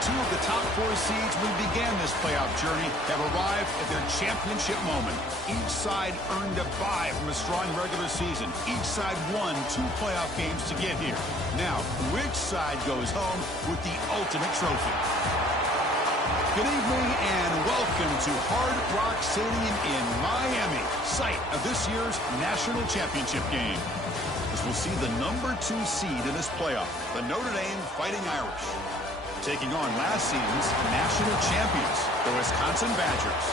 Two of the top four seeds we began this playoff journey have arrived at their championship moment. Each side earned a bye from a strong regular season. Each side won 2 playoff games to get here. Now, which side goes home with the ultimate trophy? Good evening and welcome to Hard Rock Stadium in Miami, site of this year's national championship game. As we'll see the number 2 seed in this playoff, the Notre Dame Fighting Irish, taking on last season's national champions, the Wisconsin Badgers.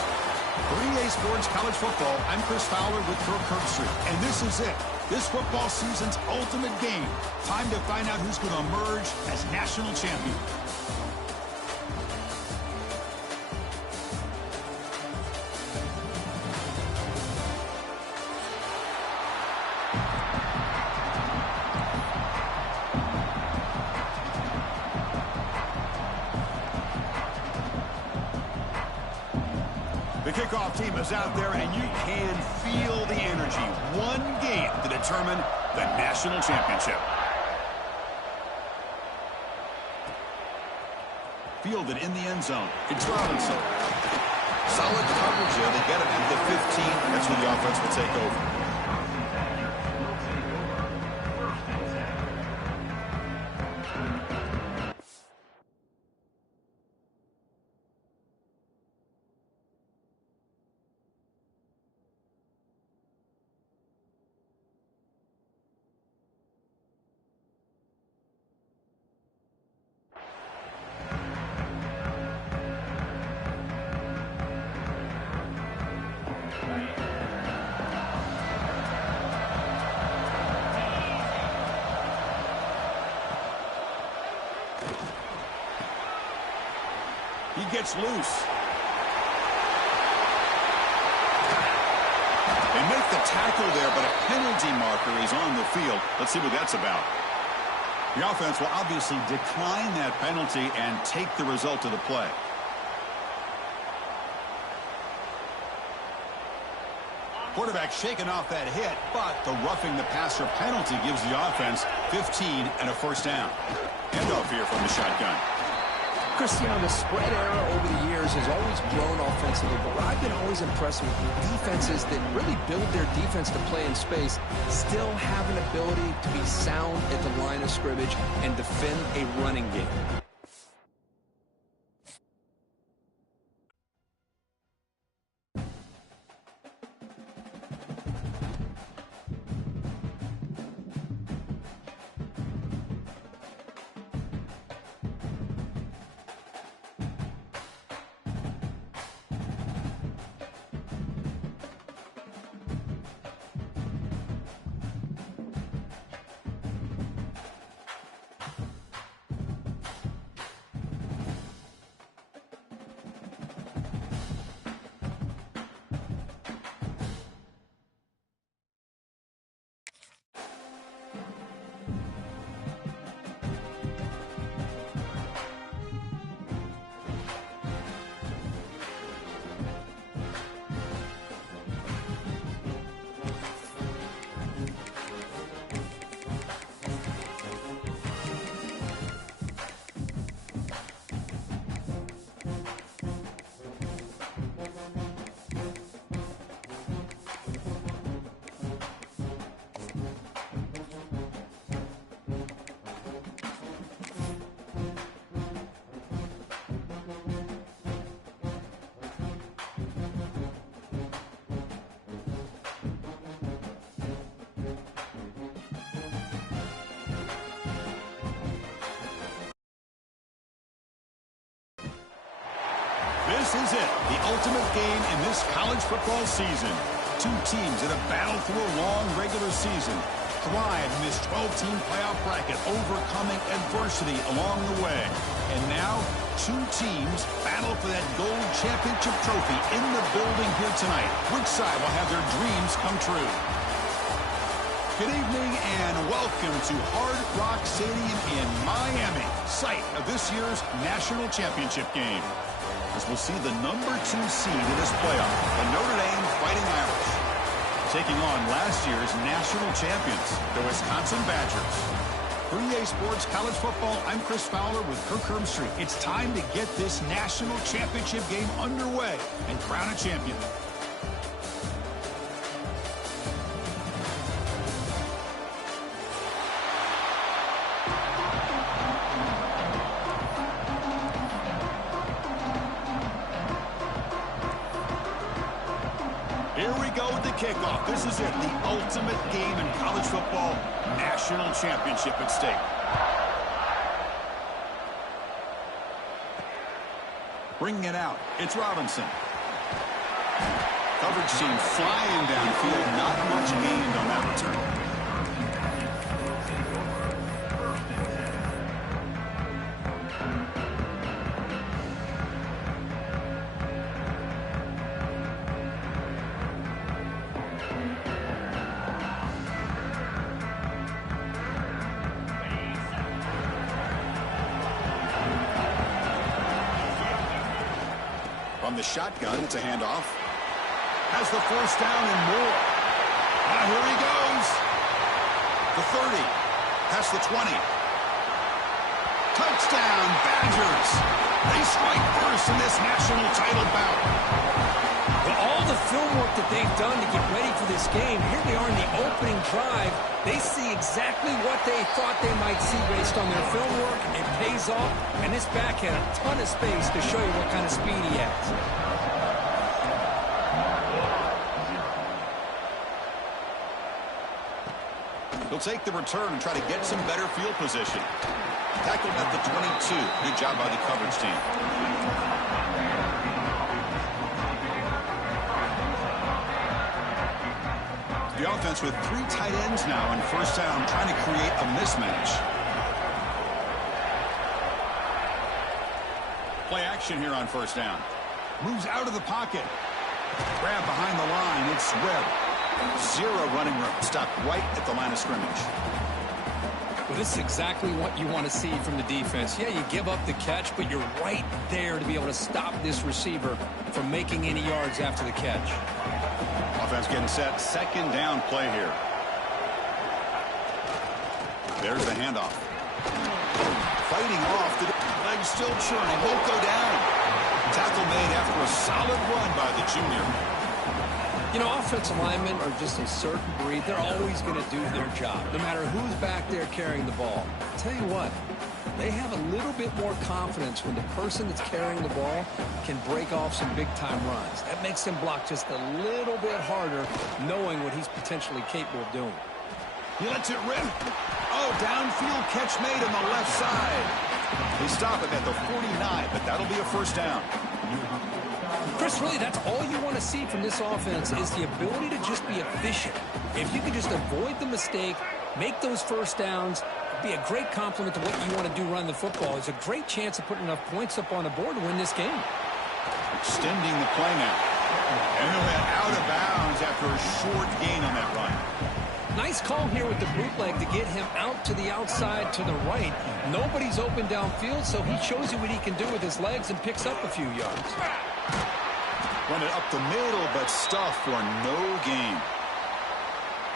For EA Sports College Football, I'm Chris Fowler with Kirk Herbstreit, and this is it. This football season's ultimate game. Time to find out who's going to emerge as national champion. The kickoff team is out there, and you can feel the energy. One game to determine the national championship. Fielded in the end zone. It's Robinson. Solid coverage here. They get it into the 15. That's when the offense will take over. He gets loose. They make the tackle there, but a penalty marker is on the field. Let's see what that's about. The offense will obviously decline that penalty and take the result of the play. Quarterback shaking off that hit, but the roughing the passer penalty gives the offense 15 and a first down. Handoff here from the shotgun. Chris, you know, the spread era over the years has always grown offensively, but what I've been always impressed with defenses that really build their defense to play in space still have an ability to be sound at the line of scrimmage and defend a running game. This is it, the ultimate game in this college football season. Two teams that have battled through a long regular season, thrived in this 12-team playoff bracket, overcoming adversity along the way. And now, two teams battle for that gold championship trophy in the building here tonight. Which side will have their dreams come true? Good evening and welcome to Hard Rock Stadium in Miami, site of this year's national championship game. As we'll see the number 2 seed in this playoff, the Notre Dame Fighting Irish, taking on last year's national champions, the Wisconsin Badgers. For EA Sports College Football, I'm Chris Fowler with Kirk Herbstreit. It's time to get this national championship game underway and crown a champion. Here we go with the kickoff. This is it, the ultimate game in college football, national championship at stake. Bringing it out, it's Robinson. Coverage team flying downfield, not much gained on that return. From the shotgun, it's a handoff. Has the first down and more. Now here he goes. The 30. Past the 20. Touchdown, Badgers. They strike first in this national title bout. Well, all the film work that they've done to get ready for this game, here they are in the opening drive. They see exactly what they thought they might see based on their film work. It pays off, and this back had a ton of space to show you what kind of speed he has. He'll take the return and try to get some better field position. Tackled at the 22. Good job by the coverage team. The offense with 3 tight ends now in first down, trying to create a mismatch. Play action here on first down. Moves out of the pocket. Grab behind the line. It's Webb. 0 running room. Stopped right at the line of scrimmage. Well, this is exactly what you want to see from the defense. Yeah, you give up the catch, but you're right there to be able to stop this receiver from making any yards after the catch. Offense getting set. Second down play here. There's the handoff. Fighting off. The legs still churning. Won't go down. Tackle made after a solid run by the junior. You know, offensive linemen are just a certain breed. They're always going to do their job, no matter who's back there carrying the ball. I'll tell you what, they have a little bit more confidence when the person that's carrying the ball can break off some big-time runs. That makes them block just a little bit harder, knowing what he's potentially capable of doing. He lets it rip. Oh, downfield catch made on the left side. They stop him at the 49, but that'll be a first down. Chris, really, that's all you want to see from this offense is the ability to just be efficient. If you can just avoid the mistake, make those first downs, be a great compliment to what you want to do running the football. It's a great chance of putting enough points up on the board to win this game. Extending the play now. And he went out of bounds after a short gain on that run. Nice call here with the bootleg to get him out to the outside to the right. Nobody's open downfield, so he shows you what he can do with his legs and picks up a few yards. Run it up the middle, but stuffed for no gain.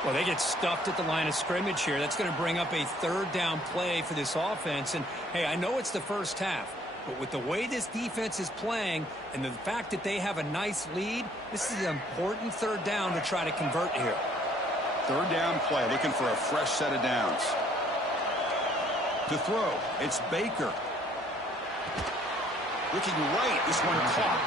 Well, they get stuffed at the line of scrimmage here. That's going to bring up a third down play for this offense. And, hey, I know it's the first half, but with the way this defense is playing and the fact that they have a nice lead, this is an important third down to try to convert here. Third down play, looking for a fresh set of downs. To throw, it's Baker. Looking right, this one caught.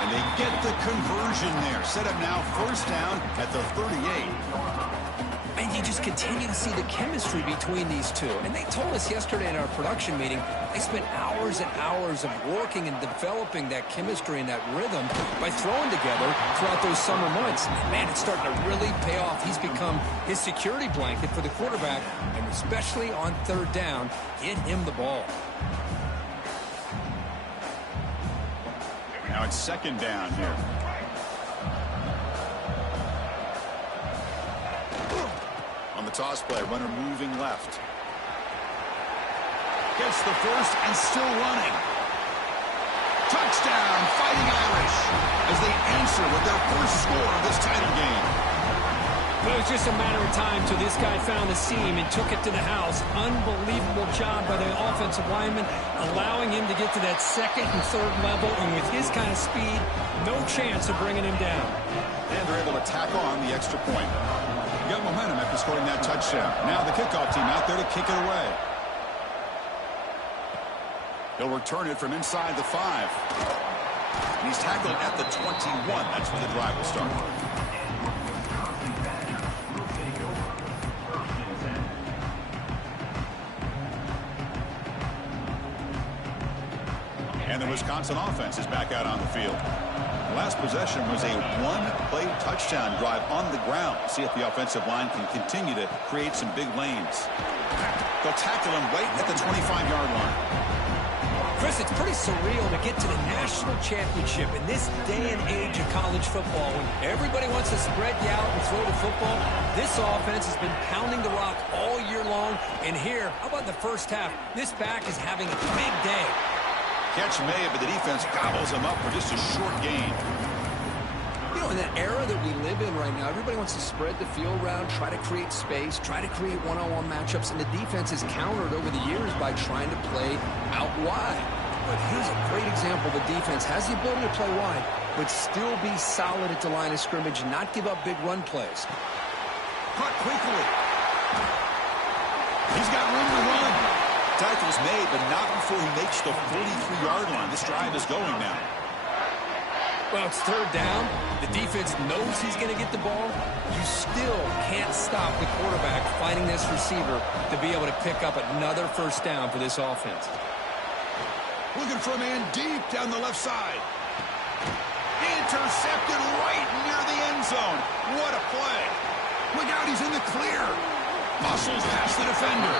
And they get the conversion there. Set up now, first down at the 38. And you just continue to see the chemistry between these two. And they told us yesterday in our production meeting, they spent hours and hours of working and developing that chemistry and that rhythm by throwing together throughout those summer months. Man, it's starting to really pay off. He's become his security blanket for the quarterback, and especially on third down, get him the ball. Now it's second down here. On the toss play, runner moving left. Gets the first and still running. Touchdown, Fighting Irish, as they answer with their first score of this title game. Well, it was just a matter of time till this guy found the seam and took it to the house. Unbelievable job by the offensive lineman, allowing him to get to that second and third level, and with his kind of speed, no chance of bringing him down. And they're able to tack on the extra point. You got momentum after scoring that touchdown. Now the kickoff team out there to kick it away. He'll return it from inside the 5. And he's tackled at the 21. That's where the drive will start. And the Wisconsin offense is back out on the field. The last possession was a one-play touchdown drive on the ground. See if the offensive line can continue to create some big lanes. They'll tackle him right at the 25-yard line. Chris, it's pretty surreal to get to the national championship in this day and age of college football when everybody wants to spread you out and throw the football. This offense has been pounding the rock all year long. And here, how about the first half? This back is having a big day. Catch made, but the defense gobbles him up for just a short gain. You know, in that era that we live in right now, everybody wants to spread the field around, try to create space, try to create one-on-one matchups, and the defense is countered over the years by trying to play out wide. But here's a great example. The defense has the ability to play wide, but still be solid at the line of scrimmage and not give up big run plays. Caught quickly. He's got room to run. Tackle's made, but not before he makes the 43-yard line. This drive is going now. Well, it's third down. The defense knows he's going to get the ball. You still can't stop the quarterback finding this receiver to be able to pick up another first down for this offense. Looking for a man deep down the left side. Intercepted right near the end zone. What a play. Look out, he's in the clear. Muscles past the defender.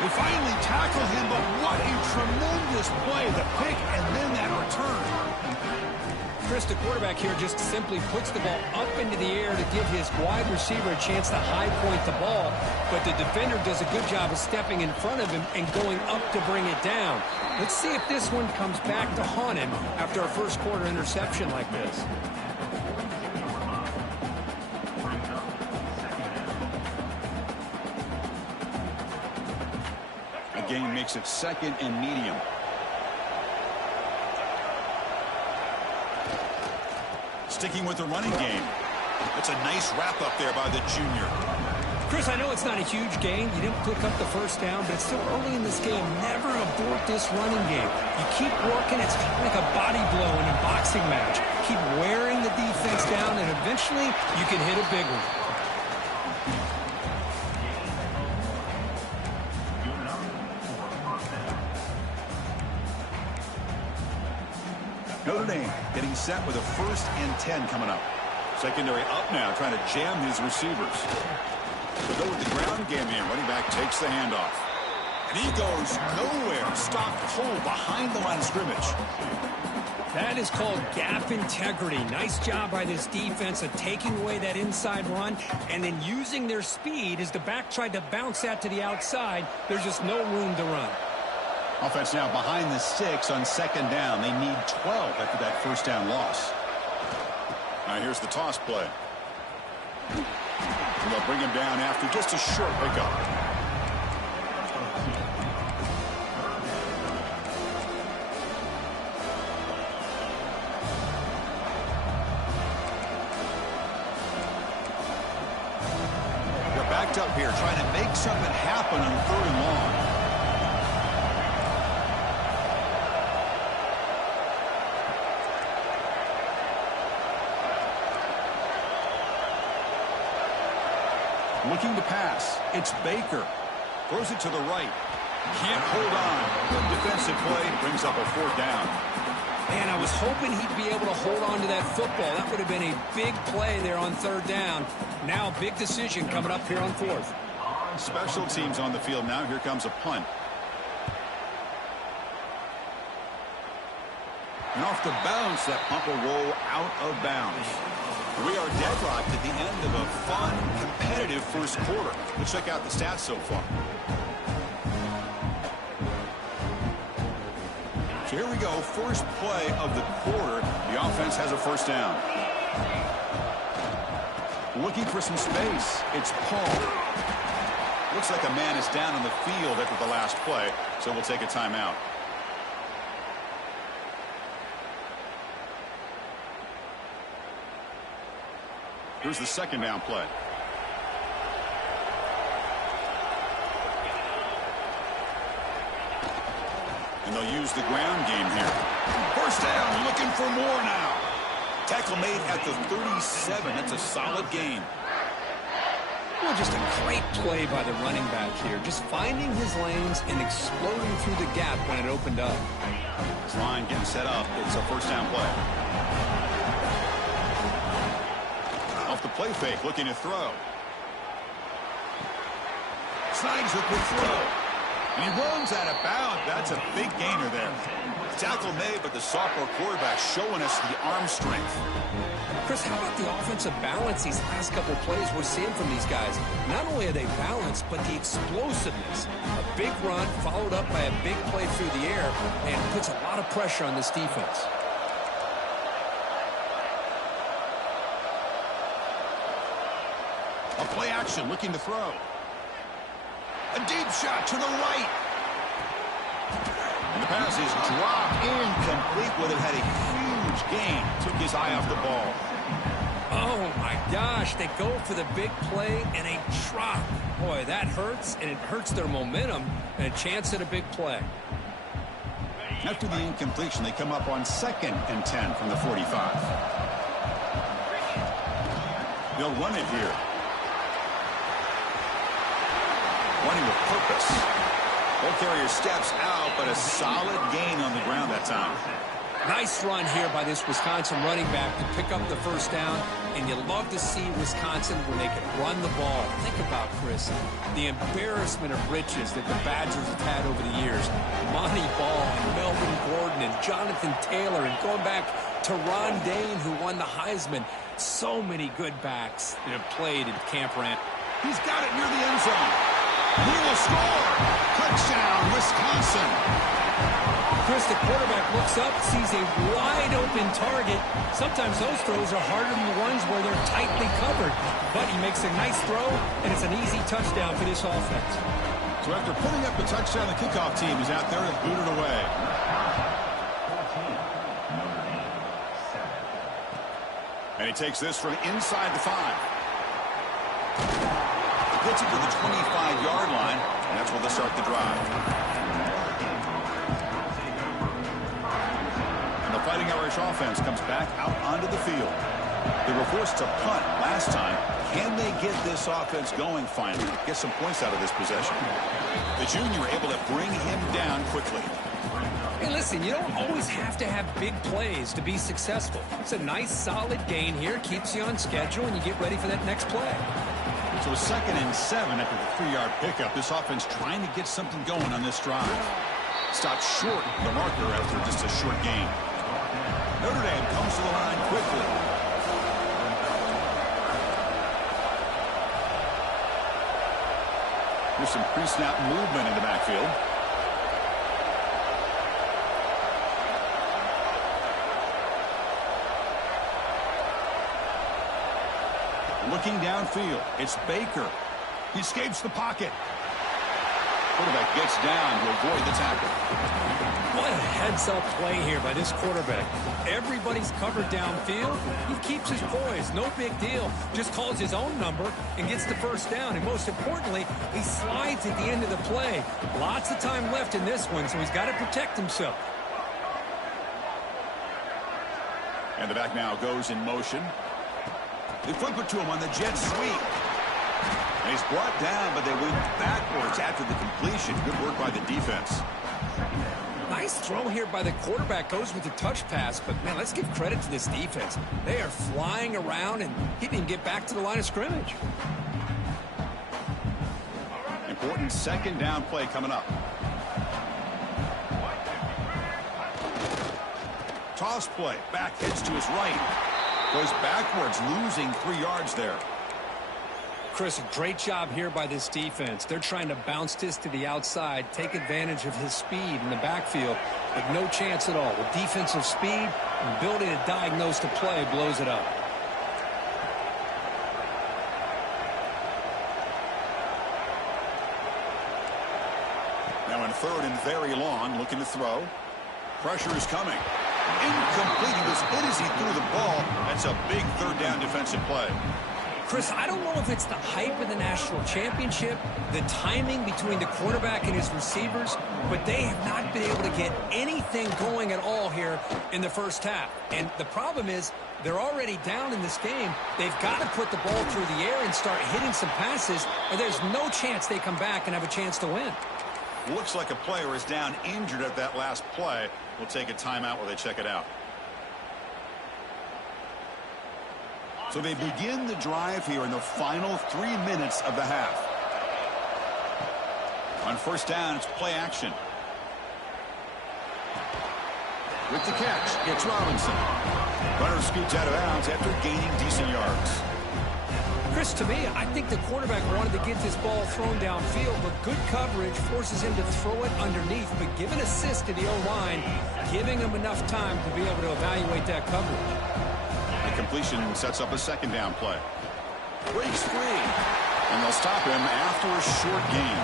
They finally tackle him, but what a tremendous play. The pick and then that return. Chris, the quarterback here just simply puts the ball up into the air to give his wide receiver a chance to high point the ball, but the defender does a good job of stepping in front of him and going up to bring it down. Let's see if this one comes back to haunt him after a first quarter interception like this. The game makes it second and medium. Sticking with the running game. That's a nice wrap up there by the junior. Chris, I know it's not a huge gain. You didn't pick up the first down, but it's still early in this game. Never abort this running game. You keep working. It's kind of like a body blow in a boxing match. Keep wearing the defense down, and eventually you can hit a big one. Notre Dame getting set with a 1st and 10 coming up. Secondary up now, trying to jam his receivers. They'll go with the ground game here. Running back takes the handoff. And he goes nowhere. Stopped cold behind the line of scrimmage. That is called gap integrity. Nice job by this defense of taking away that inside run and then using their speed as the back tried to bounce that to the outside. There's just no room to run. Offense now behind the 6 on 2nd down. They need 12 after that first down loss. Now here's the toss play. And they'll bring him down after just a short pickup. They're backed up here trying to make something happen on 3rd and long. Looking to pass. It's Baker. Throws it to the right. Can't hold on. Good defensive play. Brings up a 4th down. Man, I was hoping he'd be able to hold on to that football. That would have been a big play there on 3rd down. Now, big decision coming up here on 4th. Special teams on the field now. Here comes a punt. And off the bounce, that punt will roll out of bounds. We are deadlocked at the end of a fun, competitive first quarter. Let's check out the stats so far. So here we go. First play of the quarter. The offense has a 1st down. Looking for some space. It's Paul. Looks like a man is down on the field after the last play, so we'll take a timeout. Here's the second down play. And they'll use the ground game here. First down, looking for more now. Tackle made at the 37. That's a solid gain. Well, just a great play by the running back here. Just finding his lanes and exploding through the gap when it opened up. This line getting set up. It's a first down play. Off the play fake, looking to throw. Slides with the throw. And he runs out of bounds. That's a big gainer there. Tackle made, but the sophomore quarterback showing us the arm strength. Chris, how about the offensive balance these last couple plays we're seeing from these guys? Not only are they balanced, but the explosiveness. A big run followed up by a big play through the air and puts a lot of pressure on this defense. A play action, looking to throw. A deep shot to the right. And the pass is dropped incomplete. Would have had a huge gain. Took his eye off the ball. Oh, my gosh. They go for the big play and a drop. Boy, that hurts, and it hurts their momentum and a chance at a big play. After the incompletion, they come up on 2nd and 10 from the 45. They'll run it here. Running with purpose. Ball carrier steps out, but a solid gain on the ground that time. Nice run here by this Wisconsin running back to pick up the first down, and you love to see Wisconsin when they can run the ball. Think about, Chris, the embarrassment of riches that the Badgers have had over the years. Monty Ball and Melvin Gordon and Jonathan Taylor, and going back to Ron Dane, who won the Heisman. So many good backs that have played in Camp Rand. He's got it near the end zone. He will score. Touchdown, Wisconsin. Chris, the quarterback looks up, sees a wide-open target. Sometimes those throws are harder than the ones where they're tightly covered. But he makes a nice throw, and it's an easy touchdown for this offense. So after putting up the touchdown, the kickoff team is out there to boot it away. And he takes this from inside the 5. Gets it to the 25-yard line, and that's where they'll start the drive. And the Fighting Irish offense comes back out onto the field. They were forced to punt last time. Can they get this offense going finally? Get some points out of this possession. The junior able to bring him down quickly. Hey, listen, you don't always have to have big plays to be successful. It's a nice, solid gain here. Keeps you on schedule, and you get ready for that next play. So a 2nd and 7 after the 3-yard pickup. This offense trying to get something going on this drive. Stopped short of the marker after just a short gain. Notre Dame comes to the line quickly. There's some pre-snap movement in the backfield. Looking downfield, it's Baker. He escapes the pocket. Quarterback gets down to avoid the tackle. What a heads-up play here by this quarterback. Everybody's covered downfield. He keeps his poise. No big deal. Just calls his own number and gets the first down. And most importantly, he slides at the end of the play. Lots of time left in this one, so he's got to protect himself. And the back now goes in motion. They flip it to him on the jet sweep. And he's brought down, but they went backwards after the completion. Good work by the defense. Nice throw here by the quarterback. Goes with the touch pass. But, man, let's give credit to this defense. They are flying around, and he didn't get back to the line of scrimmage. Important 2nd down play coming up. Toss play. Back heads to his right. Goes backwards, losing 3 yards there. Chris, a great job here by this defense. They're trying to bounce this to the outside, take advantage of his speed in the backfield, but no chance at all. The defensive speed and ability to diagnose the play blows it up. Now in third and very long, looking to throw. Pressure is coming. Incomplete. He was hit as he threw the ball. That's a big third down defensive play. Chris, I don't know if it's the hype of the national championship, the timing between the quarterback and his receivers, but they have not been able to get anything going at all here in the first half. And the problem is they're already down in this game. They've got to put the ball through the air and start hitting some passes, or there's no chance they come back and have a chance to win. Looks like a player is down injured at that last play. We'll take a timeout while they check it out. So they begin the drive here in the final 3 minutes of the half. On first down, it's play action. With the catch, it's Robinson. Runner scoots out of bounds after gaining decent yards. Chris, to me, I think the quarterback wanted to get this ball thrown downfield, but good coverage forces him to throw it underneath. But give an assist to the O-line, giving him enough time to be able to evaluate that coverage. The completion sets up a second down play. Breaks free. And they'll stop him after a short gain.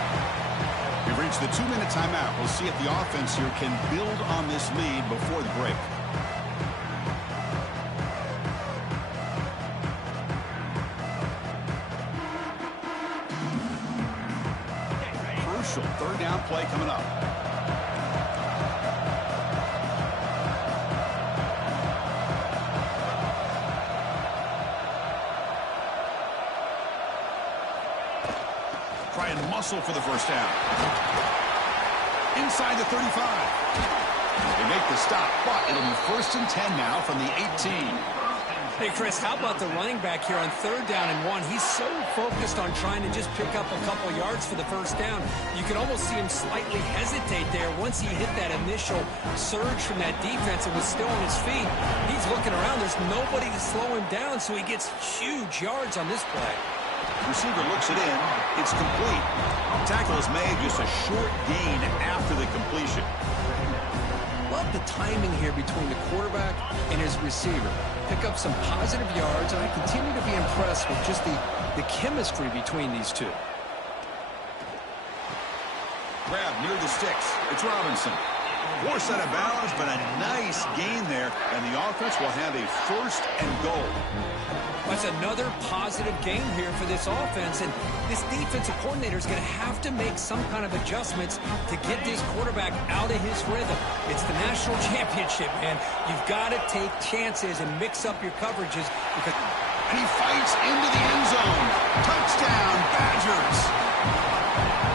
We've reached the 2-minute timeout. We'll see if the offense here can build on this lead before the break. Crucial third down play coming up. Try and muscle for the first down. Inside the 35. They make the stop, but it'll be first and 10 now from the 18. Hey, Chris, how about the running back here on third down and 1? He's so focused on trying to just pick up a couple yards for the first down. You can almost see him slightly hesitate there once he hit that initial surge from that defense and was still on his feet. He's looking around. There's nobody to slow him down, so he gets huge yards on this play. Receiver looks it in. It's complete. Tackle is made, just a short gain after the completion. Love the timing here between the quarterback and his receiver. Pick up some positive yards, and I continue to be impressed with just the chemistry between these two. Grab near the sticks. It's Robinson. Forced out of bounds, but a nice gain there, and the offense will have a first and goal. That's another positive game here for this offense, and this defensive coordinator is going to have to make some kind of adjustments to get this quarterback out of his rhythm. It's the national championship, man. You've got to take chances and mix up your coverages. And he fights into the end zone. Touchdown, Badgers.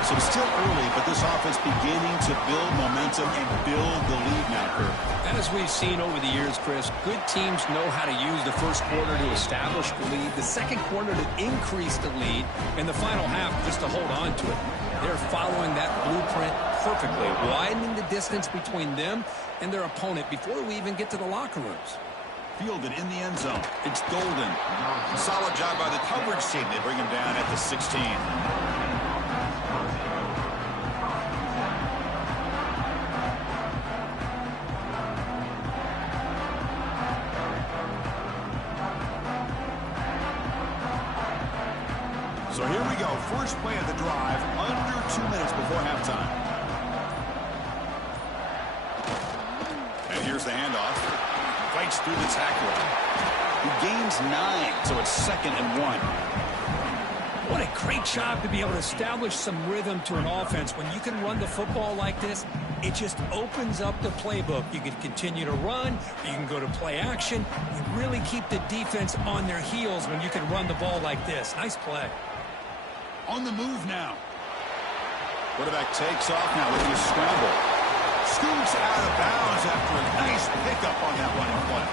So still early, but this offense beginning to build momentum and build the lead now, Kurt. As we've seen over the years, Chris, good teams know how to use the first quarter to establish the lead, the second quarter to increase the lead, and the final half just to hold on to it. They're following that blueprint perfectly, widening the distance between them and their opponent before we even get to the locker rooms. Fielded in the end zone. It's Golden. Solid job by the coverage team. They bring him down at the 16. So here we go. First play of the drive, under 2 minutes before halftime. And here's the handoff. Fights through the tackle. He gains 9, so it's 2nd and 1. What a great job to be able to establish some rhythm to an offense. When you can run the football like this, it just opens up the playbook. You can continue to run. You can go to play action. You really keep the defense on their heels when you can run the ball like this. Nice play. On the move now. Quarterback takes off now with his scramble. Scoots out of bounds after a nice pickup on that running play.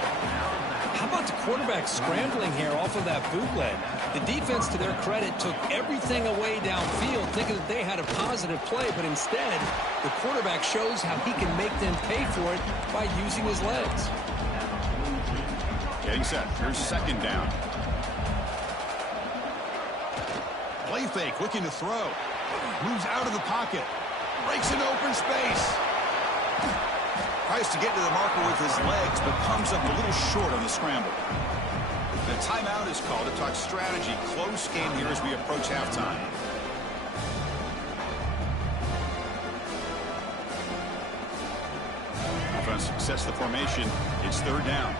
How about the quarterback scrambling here off of that bootleg? The defense, to their credit, took everything away downfield, thinking that they had a positive play, but instead, the quarterback shows how he can make them pay for it by using his legs. Getting set. Here's 2nd down. Play fake, looking to throw. Moves out of the pocket. Breaks an open space. Tries to get to the marker with his legs, but comes up a little short on the scramble. The timeout is called to talk strategy. Close game here as we approach halftime. once. Sets the formation. It's third down.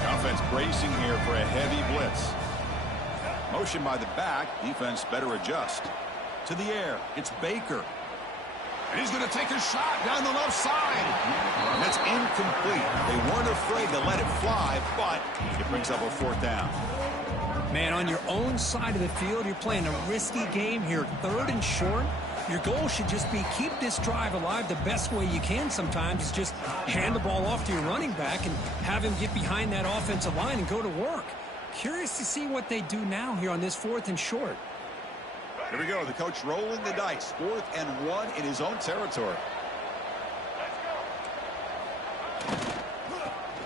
The offense bracing here for a heavy blitz. Motion by the back. Defense better adjust. To the air. It's Baker. And he's going to take a shot down the left side. And that's incomplete. They weren't afraid to let it fly, but it brings up a fourth down. Man, on your own side of the field, you're playing a risky game here. Third and short. Your goal should just be keep this drive alive the best way you can sometimes. Is just hand the ball off to your running back and have him get behind that offensive line and go to work. Curious to see what they do now here on this fourth and short. Here we go. The coach rolling the dice. 4th and 1 in his own territory.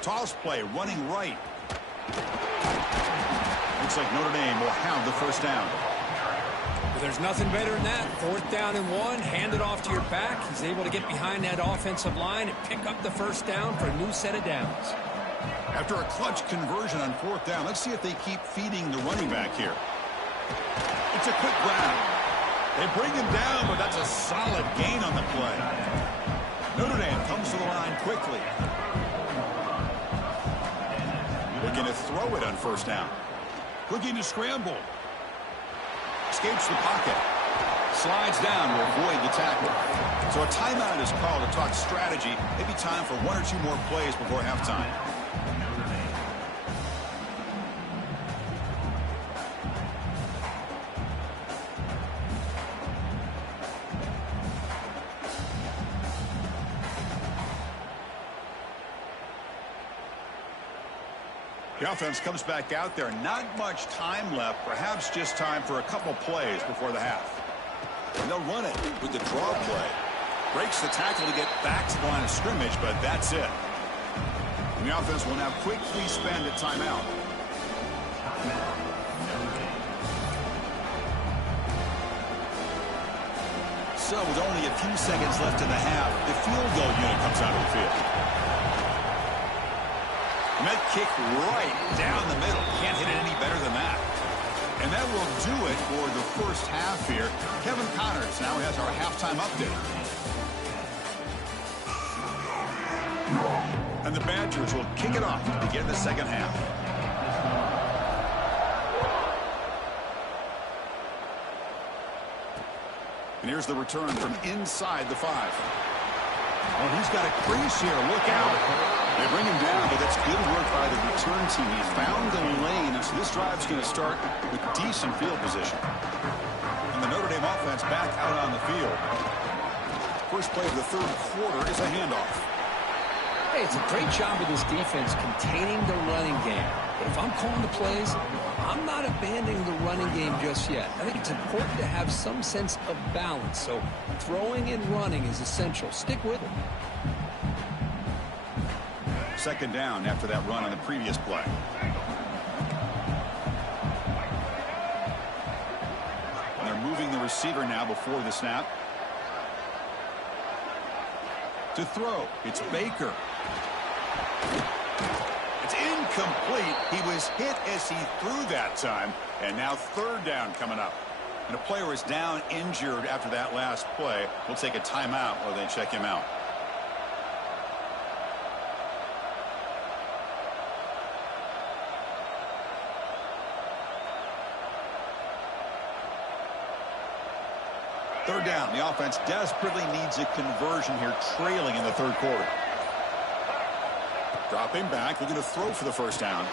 Toss play running right. Looks like Notre Dame will have the first down. There's nothing better than that. 4th down and 1. Hand it off to your back. He's able to get behind that offensive line and pick up the first down for a new set of downs. After a clutch conversion on 4th down, let's see if they keep feeding the running back here. It's a quick grab. They bring him down, but that's a solid gain on the play. Notre Dame comes to the line quickly. Looking to throw it on first down. Looking to scramble. Escapes the pocket. Slides down to avoid the tackle. So a timeout is called to talk strategy. Maybe time for 1 or 2 more plays before halftime. The offense comes back out there. Not much time left. Perhaps just time for a couple plays before the half. And they'll run it with the draw play. Breaks the tackle to get back to the line of scrimmage, but that's it. And the offense will now quickly spend a timeout. So with only a few seconds left in the half, the field goal unit comes out of the field. And that kick right down the middle. Can't hit it any better than that. And that will do it for the first half here. Kevin Connors now has our halftime update. And the Badgers will kick it off to begin the second half. And here's the return from inside the 5. Oh, he's got a crease here. Look out. They bring him down, but that's good work by the return team. He found the lane, and so this drive's going to start with decent field position. And the Notre Dame offense back out on the field. First play of the third quarter is a handoff. Hey, it's a great job of this defense containing the running game. But if I'm calling the plays, I'm not abandoning the running game just yet. I think it's important to have some sense of balance. So throwing and running is essential. Stick with it. Second down after that run on the previous play. And they're moving the receiver now before the snap. To throw, it's Baker. It's incomplete. He was hit as he threw that time. And now third down coming up. And a player is down injured after that last play. We'll take a timeout while they check him out. Third down. The offense desperately needs a conversion here, trailing in the third quarter. Dropping back, looking to throw for the first down.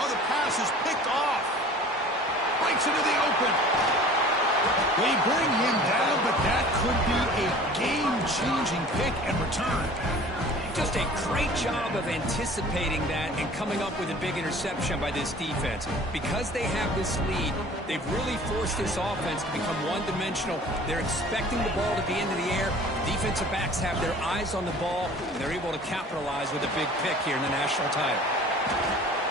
Oh, the pass is picked off. Breaks into the open. They bring him down, but that could be a game-changing pick and return. Just a great job of anticipating that and coming up with a big interception by this defense. Because they have this lead, they've really forced this offense to become one-dimensional. They're expecting the ball to be into the air. Defensive backs have their eyes on the ball, and they're able to capitalize with a big pick here in the national title.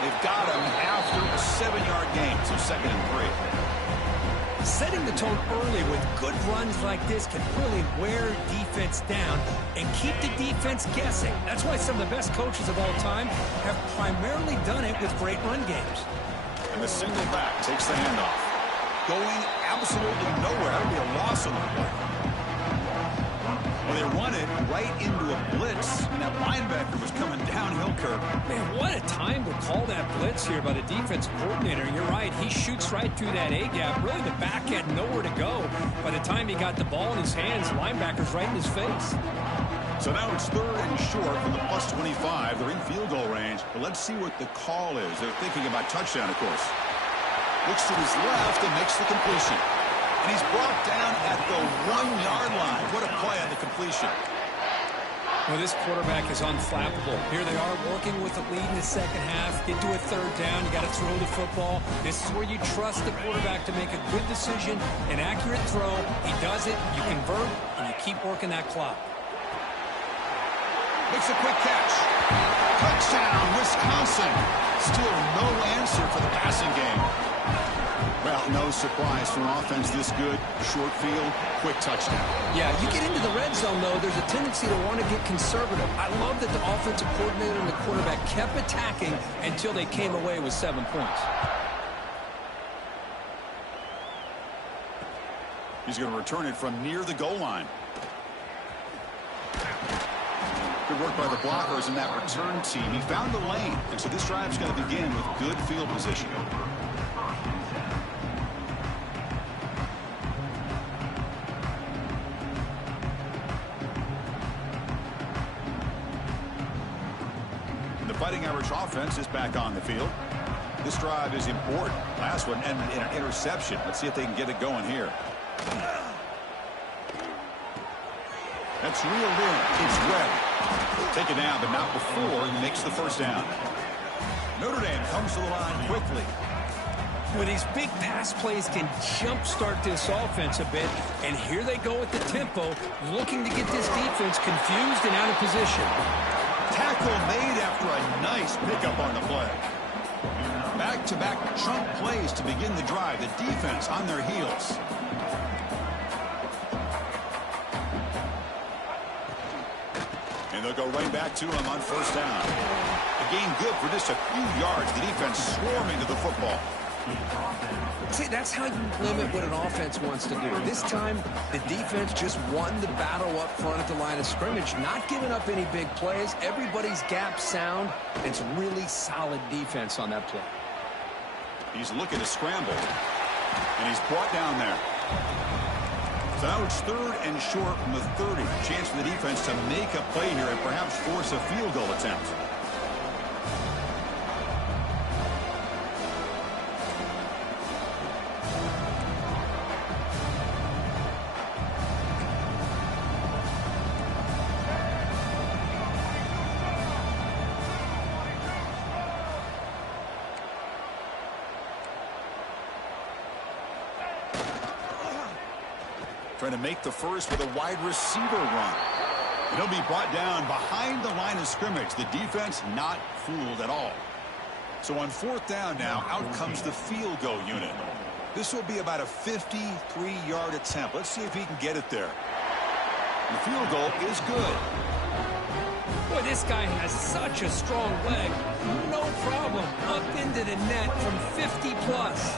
They've got him after a 7-yard gain, so 2nd and 3. Setting the tone early with good runs like this can really wear defense down and keep the defense guessing. That's why some of the best coaches of all time have primarily done it with great run games. And the single back takes the handoff. Going absolutely nowhere. That'll be a loss on the play. Well, they run it right into a blitz, and that linebacker was coming downhill, Kirk. Man, what a time to call that blitz here by the defense coordinator. You're right. He shoots right through that A-gap. Really, the back had nowhere to go. By the time he got the ball in his hands, the linebacker's right in his face. So now it's 3rd and short from the plus 25. They're in field goal range. But let's see what the call is. They're thinking about touchdown, of course. Looks to his left and makes the completion. And he's brought down at the 1-yard line. What a play on the completion. Well, this quarterback is unflappable. Here they are working with the lead in the second half. Get to a 3rd down. You got to throw the football. This is where you trust the quarterback to make a good decision, an accurate throw. He does it. You convert, and you keep working that clock. Makes a quick catch. Touchdown, Wisconsin. Still no answer for the passing game. Well, no surprise for an offense this good. Short field, quick touchdown. Yeah, you get into the red zone, though, there's a tendency to want to get conservative. I love that the offensive coordinator and the quarterback kept attacking until they came away with 7 points. He's going to return it from near the goal line. Good work by the blockers in that return team. He found the lane, and so this drive's going to begin with good field position. And the Fighting Irish offense is back on the field. This drive is important. Last one ended in an interception. Let's see if they can get it going here. That's reeled in. It's Webb. Take it down, but not before he makes the 1st down. Notre Dame comes to the line quickly. Well, these big pass plays can jumpstart this offense a bit, and here they go at the tempo, looking to get this defense confused and out of position. Tackle made after a nice pickup on the play. Back-to-back chunk plays to begin the drive. The defense on their heels. And they'll go right back to him on 1st down. A gain good for just a few yards. The defense swarming to the football. See, that's how you limit what an offense wants to do. This time, the defense just won the battle up front at the line of scrimmage, not giving up any big plays. Everybody's gap sound. It's really solid defense on that play. He's looking to scramble, and he's brought down there. So now it's 3rd and short from the 30. Chance for the defense to make a play here and perhaps force a field goal attempt. Trying to make the first with a wide receiver run. And he'll be brought down behind the line of scrimmage. The defense not fooled at all. So on 4th down now, out comes the field goal unit. This will be about a 53-yard attempt. Let's see if he can get it there. The field goal is good. Boy, this guy has such a strong leg. No problem. Up into the net from 50-plus.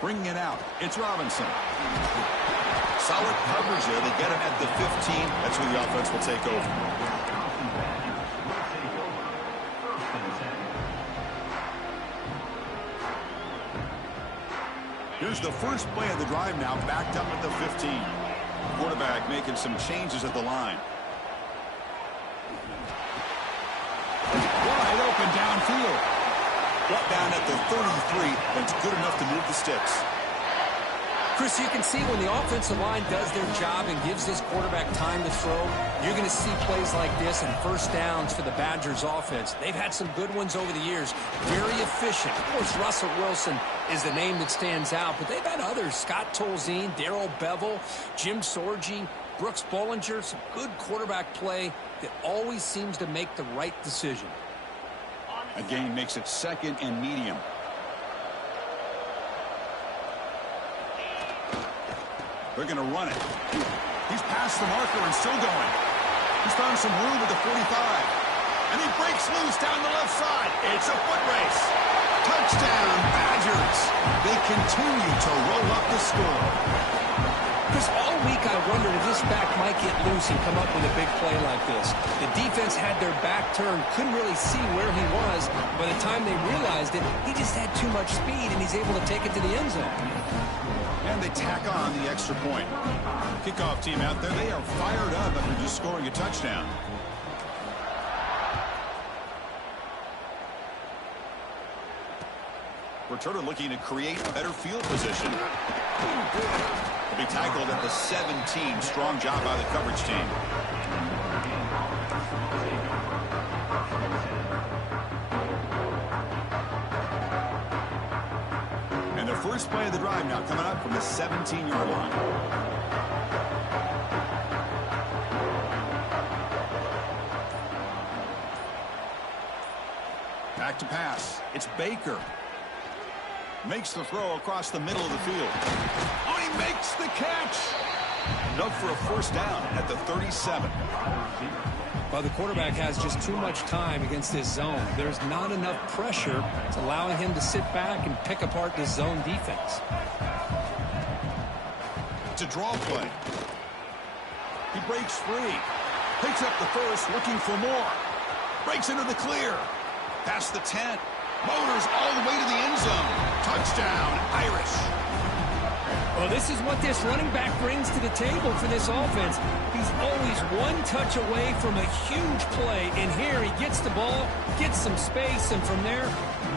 Bringing it out. It's Robinson. Solid coverage there. They get him at the 15. That's where the offense will take over. Here's the first play of the drive now, backed up at the 15. Quarterback making some changes at the line. Wide open downfield. Brought down at the 33, but it's good enough to move the sticks. Chris, you can see when the offensive line does their job and gives this quarterback time to throw, you're going to see plays like this and 1st downs for the Badgers offense. They've had some good ones over the years. Very efficient. Of course, Russell Wilson is the name that stands out, but they've had others. Scott Tolzien, Darrell Bevel, Jim Sorgi, Brooks Bollinger. Some good quarterback play that always seems to make the right decision. A gain makes it 2nd and medium. They're going to run it. He's past the marker and still going. He's found some room at the 45. And he breaks loose down the left side. It's a foot race. Touchdown, Badgers. They continue to roll up the score. Chris, all week I wondered if this back might get loose and come up with a big play like this. The defense had their back turned, couldn't really see where he was. By the time they realized it, he just had too much speed, and he's able to take it to the end zone. And they tack on the extra point. Kickoff team out there, they are fired up after just scoring a touchdown. Returner looking to create better field position. Will be tackled at the 17. Strong job by the coverage team. And the first play of the drive now coming up from the 17-yard line. Back to pass. It's Baker. Makes the throw across the middle of the field. Oh, he makes the catch. Enough for a first down at the 37. Well, the quarterback has just too much time against this zone. There's not enough pressure. It's allowing him to sit back and pick apart this zone defense. It's a draw play. He breaks free. Picks up the first, looking for more. Breaks into the clear. Past the 10. Motors all the way to the end zone. Touchdown, Irish. Well, this is what this running back brings to the table for this offense. He's always one touch away from a huge play. And here he gets the ball, gets some space, and from there,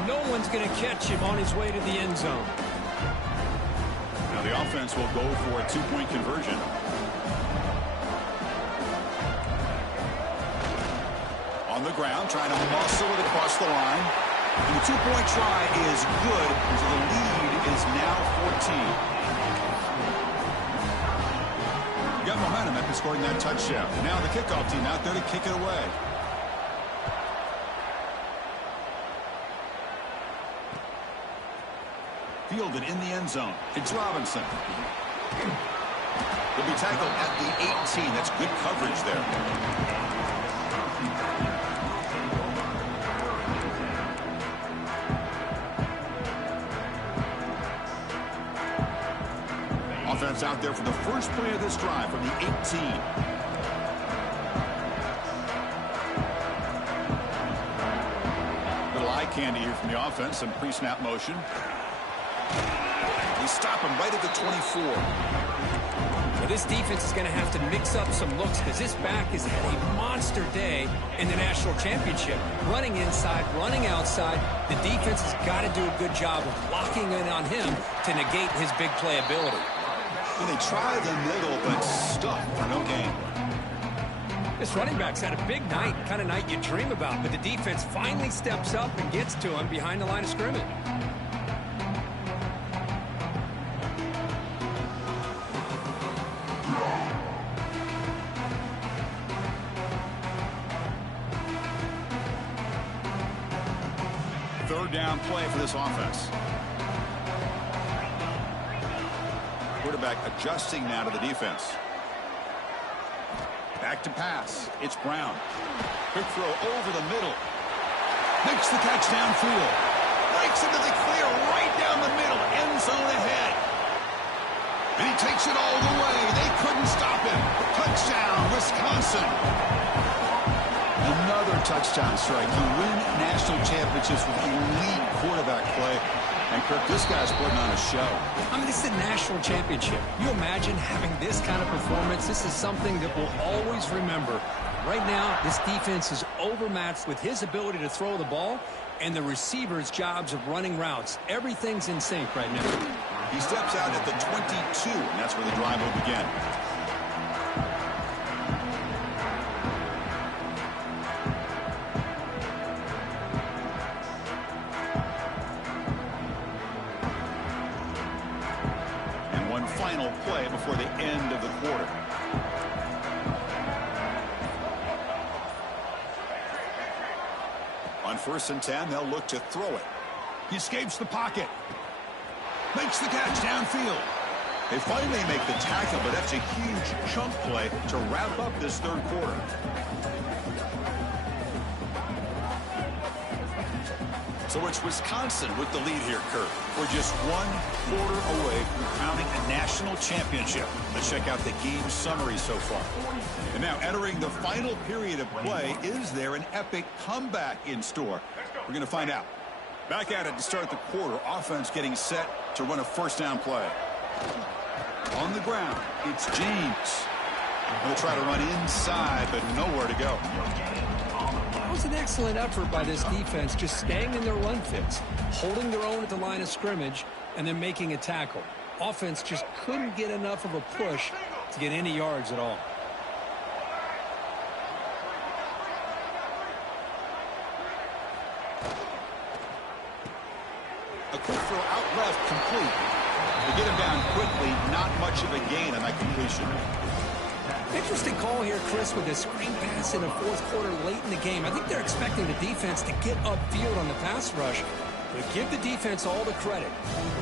no one's going to catch him on his way to the end zone. Now the offense will go for a two-point conversion. On the ground, trying to muscle it across the line. And the two-point try is good, so the lead is now 14. You got momentum after scoring that touchdown. Now the kickoff team out there to kick it away. Fielded in the end zone. It's Robinson. He'll be tackled at the 18. That's good coverage there. Offense out there for the first play of this drive from the 18. Little eye candy here from the offense. Some pre-snap motion. They stop him right at the 24. Well, this defense is going to have to mix up some looks because this back has had a monster day in the national championship. Running inside, running outside. The defense has got to do a good job of locking in on him to negate his big play ability. And they try the middle, but stuck for no gain. This running back's had a big night, kind of night you dream about, but the defense finally steps up and gets to him behind the line of scrimmage. Third down play for this offense. Quarterback adjusting now to the defense. Back to pass. It's Brown. Quick throw over the middle. Makes the catch downfield. Breaks into the clear right down the middle. End zone ahead. And he takes it all the way. They couldn't stop him. Touchdown, Wisconsin. Another touchdown strike. You win national championships with elite quarterback play. And, Kirk, this guy's putting on a show. I mean, this is a national championship. You imagine having this kind of performance? This is something that we'll always remember. Right now, this defense is overmatched with his ability to throw the ball and the receivers' jobs of running routes. Everything's in sync right now. He steps out at the 22, and that's where the drive will begin. Final play before the end of the quarter. On 1st and 10, they'll look to throw it. He escapes the pocket. Makes the catch downfield. They finally make the tackle, but that's a huge chunk play to wrap up this third quarter. So it's Wisconsin with the lead here, Kurt. We're just 1 quarter away from crowning a national championship. Let's check out the game summary so far. And now entering the final period of play, is there an epic comeback in store? We're going to find out. Back at it to start the quarter. Offense getting set to run a first down play. On the ground, it's James. They'll try to run inside, but nowhere to go. That was an excellent effort by this defense, just staying in their run fits, holding their own at the line of scrimmage, and then making a tackle. Offense just couldn't get enough of a push to get any yards at all. A quick throw out left, complete. To get him down quickly, not much of a gain on that completion. Interesting call here, Chris, with a screen pass in the fourth quarter late in the game. I think they're expecting the defense to get upfield on the pass rush. But give the defense all the credit.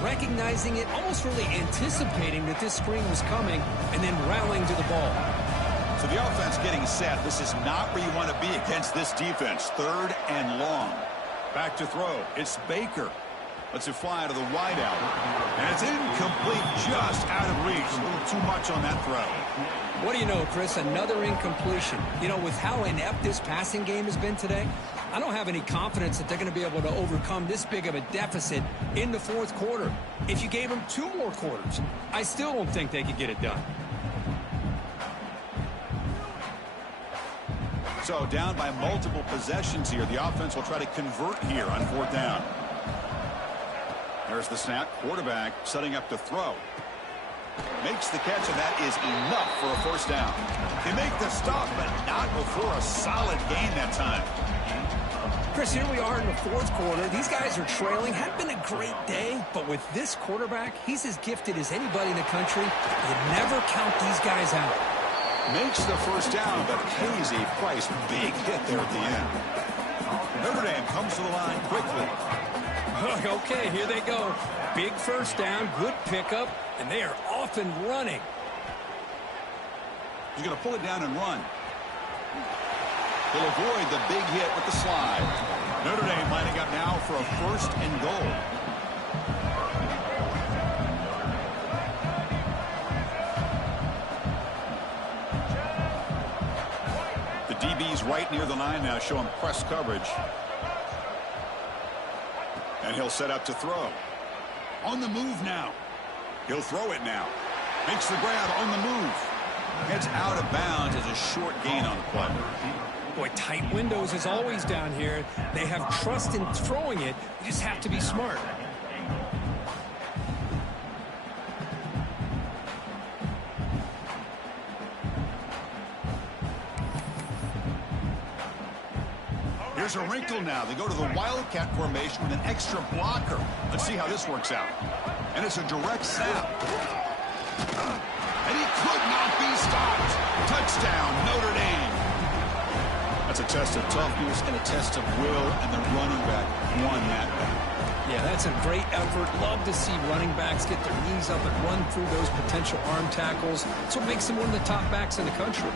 Recognizing it, almost really anticipating that this screen was coming, and then rallying to the ball. So the offense getting set. This is not where you want to be against this defense. 3rd and long. Back to throw. It's Baker. Lets it fly to the wideout. And it's incomplete, just out of reach. A little too much on that throw. What do you know, Chris? Another incompletion. You know, with how inept this passing game has been today, I don't have any confidence that they're going to be able to overcome this big of a deficit in the fourth quarter. If you gave them 2 more quarters, I still don't think they could get it done. So down by multiple possessions here. The offense will try to convert here on 4th down. There's the snap. Quarterback setting up to throw. Makes the catch, and that is enough for a first down. They make the stop, but not before a solid gain that time. Chris, here we are in the fourth quarter. These guys are trailing. Hadn't been a great day, but with this quarterback, he's as gifted as anybody in the country. You never count these guys out. Makes the first down, but pays a price. Big hit there at the end. Notre Dame comes to the line quickly. Okay, here they go. Big first down, good pickup, and they are off and running. He's going to pull it down and run. He'll avoid the big hit with the slide. Notre Dame lining up now for a 1st and goal. The DB's right near the line now, showing press coverage. And he'll set up to throw. On the move now. He'll throw it now. Makes the grab on the move. It's out of bounds as a short gain on the play. Boy, tight windows as always down here. They have trust in throwing it. You just have to be smart. There's a wrinkle now. They go to the Wildcat formation with an extra blocker. Let's see how this works out. And it's a direct snap. And he could not be stopped. Touchdown, Notre Dame. That's a test of toughness and a test of will, and the running back won that back. Yeah, that's a great effort. Love to see running backs get their knees up and run through those potential arm tackles. That's what makes them one of the top backs in the country.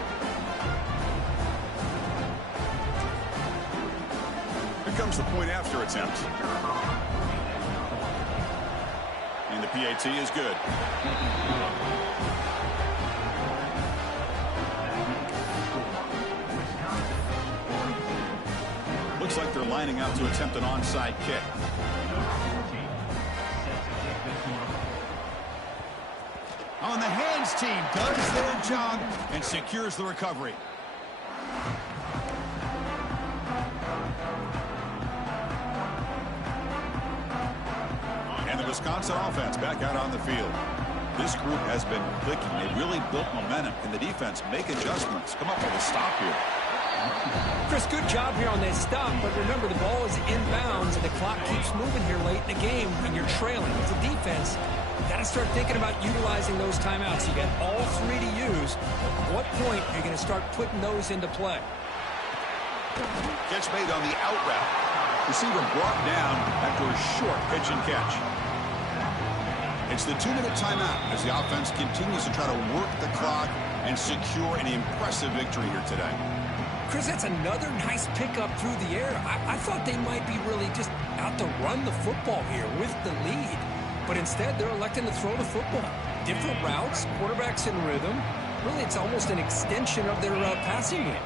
Comes the point after attempt. And the PAT is good. Looks like they're lining up to attempt an onside kick. On the hands team does their job and secures the recovery. Wisconsin offense back out on the field. This group has been clicking. They really built momentum. Can the defense make adjustments? Come up with a stop here. Chris, good job here on that stop, but remember the ball is inbounds and the clock keeps moving here late in the game and you're trailing. As a defense, you got to start thinking about utilizing those timeouts. You got all 3 to use. At what point are you going to start putting those into play? Catch made on the out route. Receiver brought down after a short pitch and catch. It's the 2-minute timeout as the offense continues to try to work the clock and secure an impressive victory here today. Chris, that's another nice pickup through the air. I thought they might be really just out to run the football here with the lead. But instead, they're electing to throw the football. Different routes, quarterbacks in rhythm. Really, it's almost an extension of their passing game.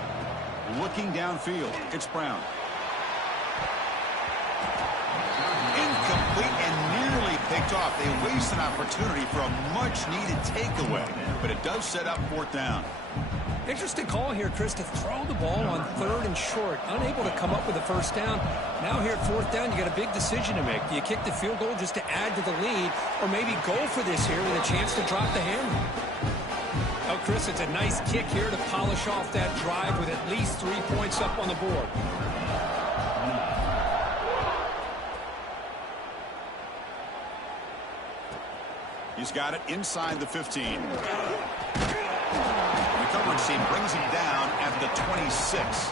Looking downfield, it's Brown. Incomplete and nearly picked off. They waste an opportunity for a much-needed takeaway, but it does set up fourth down. Interesting call here, Chris, to throw the ball on 3rd and short. Unable to come up with a first down. Now here at 4th down, you got a big decision to make. Do you kick the field goal just to add to the lead, or maybe go for this here with a chance to drop the hammer? Oh, Chris, it's a nice kick here to polish off that drive with at least 3 points up on the board. He's got it inside the 15. The coverage team brings him down at the 26.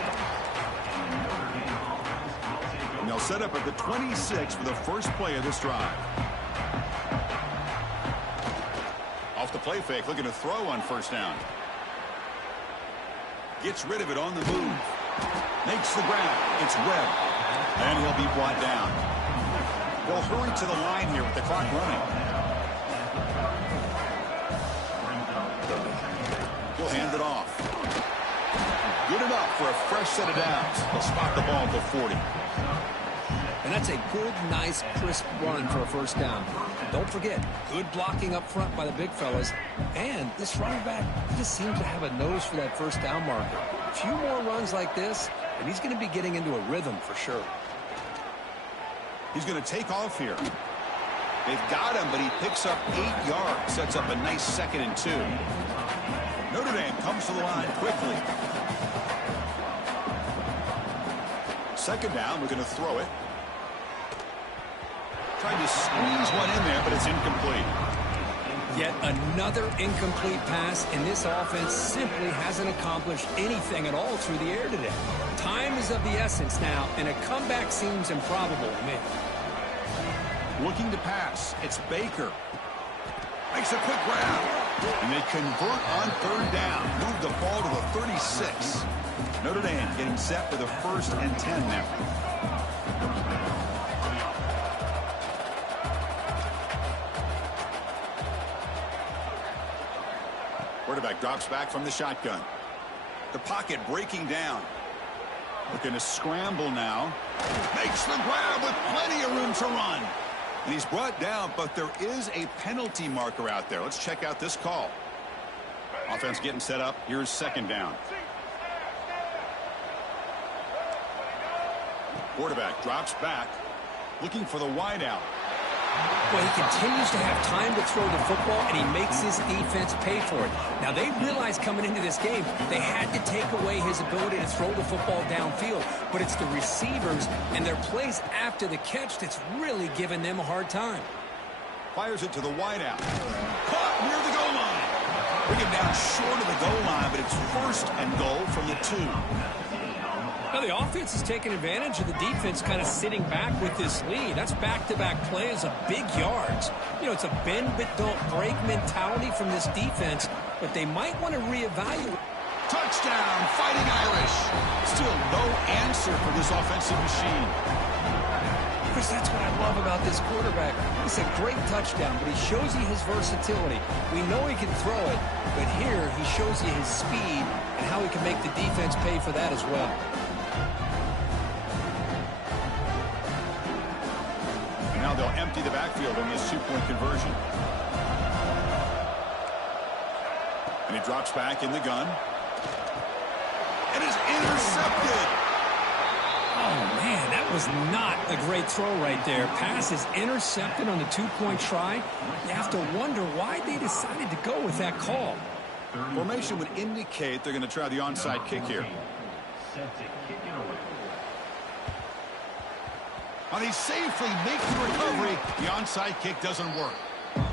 And they'll set up at the 26 for the first play of this drive. Off the play fake, looking to throw on first down. Gets rid of it on the move. Makes the grab. It's Webb. And he'll be brought down. They'll hurry to the line here with the clock running. He'll hand it off. Good enough for a fresh set of downs. They'll spot the ball at the 40. And that's a good, nice, crisp run for a first down. Don't forget, good blocking up front by the big fellas. And this running back just seems to have a nose for that first down marker. A few more runs like this, and he's going to be getting into a rhythm for sure. He's going to take off here. They've got him, but he picks up 8 yards. Sets up a nice 2nd and 2. Notre Dame comes to the line quickly. 2nd down, we're going to throw it. Trying to squeeze one in there, but it's incomplete. Yet another incomplete pass, and this offense simply hasn't accomplished anything at all through the air today. Time is of the essence now, and a comeback seems improbable to me. Looking to pass. It's Baker. Makes a quick grab. And they convert on 3rd down. Move the ball to the 36. Notre Dame getting set for the 1st and 10 now. Quarterback drops back from the shotgun. The pocket breaking down. Looking to scramble now. Makes the grab with plenty of room to run. And he's brought down, but there is a penalty marker out there. Let's check out this call. Offense getting set up. Here's 2nd down. Quarterback drops back, looking for the wideout. Well, he continues to have time to throw the football, and he makes his defense pay for it. Now, they realized coming into this game they had to take away his ability to throw the football downfield, but it's the receivers and their plays after the catch that's really giving them a hard time. Fires it to the wideout. Caught near the goal line. Bring him down short of the goal line, but it's 1st and goal from the 2. Now, the offense is taking advantage of the defense kind of sitting back with this lead. That's back-to-back plays of big yards. You know, it's a bend-but-don't-break mentality from this defense, but they might want to reevaluate. Touchdown, Fighting Irish. Still no answer for this offensive machine. Chris, that's what I love about this quarterback. It's a great touchdown, but he shows you his versatility. We know he can throw it, but here he shows you his speed and how he can make the defense pay for that as well. Now they'll empty the backfield on this 2-point conversion. And he drops back in the gun. And is intercepted. Oh, man, that was not a great throw right there. Pass is intercepted on the 2-point try. You have to wonder why they decided to go with that call. Formation would indicate they're going to try the onside kick here. And he safely makes the recovery. The onside kick doesn't work.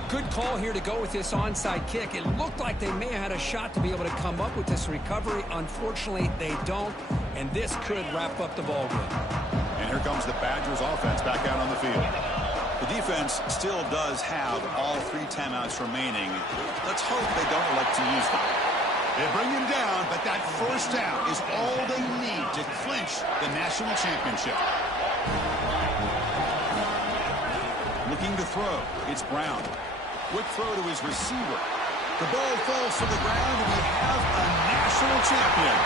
Good call here to go with this onside kick. It looked like they may have had a shot to be able to come up with this recovery. Unfortunately, they don't, and this could wrap up the ball game. And here comes the Badgers offense back out on the field. The defense still does have all 3 timeouts remaining. Let's hope they don't elect to use them. They bring him down, but that first down is all they need to clinch the national championship. Looking to throw. It's Brown. Quick throw to his receiver. The ball falls to the ground, and we have a national champion.